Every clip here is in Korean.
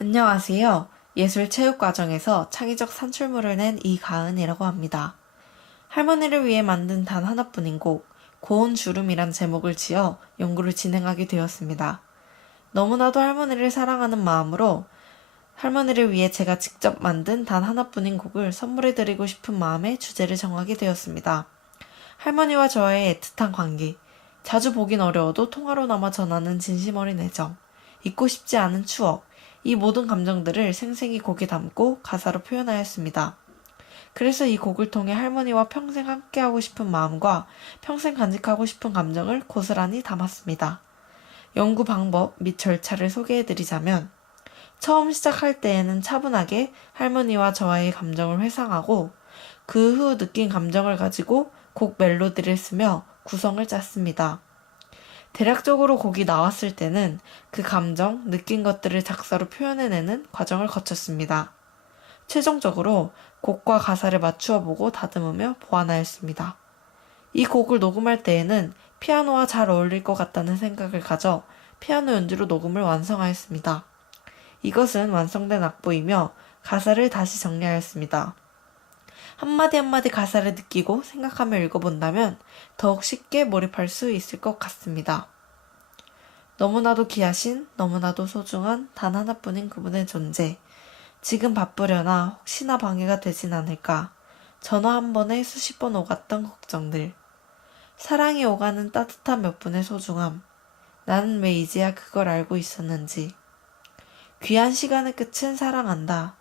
안녕하세요. 예술체육과정에서 창의적 산출물을 낸 이가은이라고 합니다. 할머니를 위해 만든 단 하나뿐인 곡, 고운 주름이란 제목을 지어 연구를 진행하게 되었습니다. 너무나도 할머니를 사랑하는 마음으로 할머니를 위해 제가 직접 만든 단 하나뿐인 곡을 선물해드리고 싶은 마음에 주제를 정하게 되었습니다. 할머니와 저의 애틋한 관계, 자주 보긴 어려워도 통화로나마 전하는 진심 어린 애정, 잊고 싶지 않은 추억, 이 모든 감정들을 생생히 곡에 담고 가사로 표현하였습니다. 그래서 이 곡을 통해 할머니와 평생 함께하고 싶은 마음과 평생 간직하고 싶은 감정을 고스란히 담았습니다. 연구 방법 및 절차를 소개해드리자면, 처음 시작할 때에는 차분하게 할머니와 저와의 감정을 회상하고, 그 후 느낀 감정을 가지고 곡 멜로디를 쓰며 구성을 짰습니다. 대략적으로 곡이 나왔을 때는 그 감정, 느낀 것들을 작사로 표현해내는 과정을 거쳤습니다. 최종적으로 곡과 가사를 맞추어 보고 다듬으며 보완하였습니다. 이 곡을 녹음할 때에는 피아노와 잘 어울릴 것 같다는 생각을 가져 피아노 연주로 녹음을 완성하였습니다. 이것은 완성된 악보이며 가사를 다시 정리하였습니다. 한마디 한마디 가사를 느끼고 생각하며 읽어본다면 더욱 쉽게 몰입할 수 있을 것 같습니다. 너무나도 귀하신, 너무나도 소중한 단 하나뿐인 그분의 존재. 지금 바쁘려나 혹시나 방해가 되진 않을까. 전화 한 번에 수십 번 오갔던 걱정들. 사랑이 오가는 따뜻한 몇 분의 소중함. 나는 왜 이제야 그걸 알고 있었는지. 귀한 시간의 끝은 사랑한다.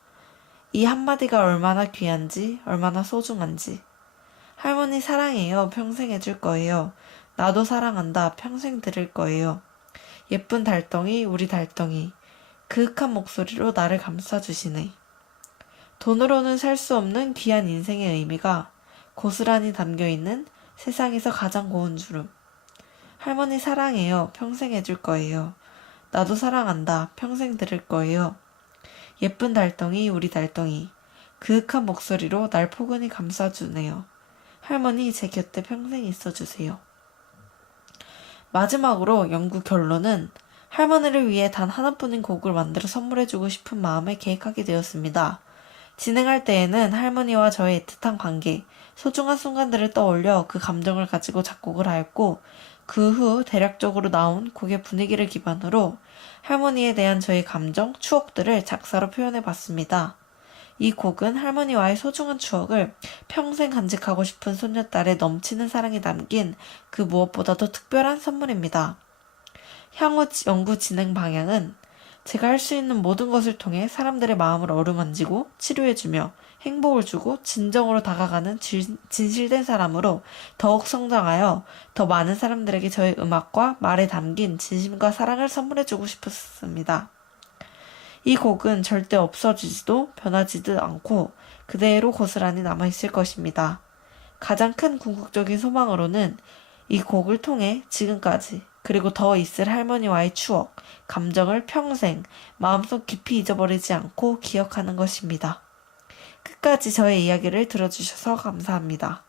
이 한마디가 얼마나 귀한지, 얼마나 소중한지. 할머니 사랑해요. 평생 해줄 거예요. 나도 사랑한다. 평생 들을 거예요. 예쁜 달덩이, 우리 달덩이. 그윽한 목소리로 나를 감싸주시네. 돈으로는 살 수 없는 귀한 인생의 의미가 고스란히 담겨 있는 세상에서 가장 고운 주름. 할머니 사랑해요. 평생 해줄 거예요. 나도 사랑한다. 평생 들을 거예요. 예쁜 달덩이, 우리 달덩이. 그윽한 목소리로 날 포근히 감싸주네요. 할머니, 제 곁에 평생 있어주세요. 마지막으로 연구 결론은 할머니를 위해 단 하나뿐인 곡을 만들어 선물해주고 싶은 마음에 계획하게 되었습니다. 진행할 때에는 할머니와 저의 애틋한 관계, 소중한 순간들을 떠올려 그 감정을 가지고 작곡을 하였고, 그 후 대략적으로 나온 곡의 분위기를 기반으로 할머니에 대한 저의 감정, 추억들을 작사로 표현해 봤습니다. 이 곡은 할머니와의 소중한 추억을 평생 간직하고 싶은 손녀딸의 넘치는 사랑이 담긴 그 무엇보다도 특별한 선물입니다. 향후 연구 진행 방향은 제가 할 수 있는 모든 것을 통해 사람들의 마음을 어루만지고 치료해주며 행복을 주고 진정으로 다가가는 진, 진실된 사람으로 더욱 성장하여 더 많은 사람들에게 저의 음악과 말에 담긴 진심과 사랑을 선물해주고 싶었습니다. 이 곡은 절대 없어지지도 변하지도 않고 그대로 고스란히 남아있을 것입니다. 가장 큰 궁극적인 소망으로는 이 곡을 통해 지금까지 그리고 더 있을 할머니와의 추억, 감정을 평생 마음속 깊이 잊어버리지 않고 기억하는 것입니다. 끝까지 저의 이야기를 들어주셔서 감사합니다.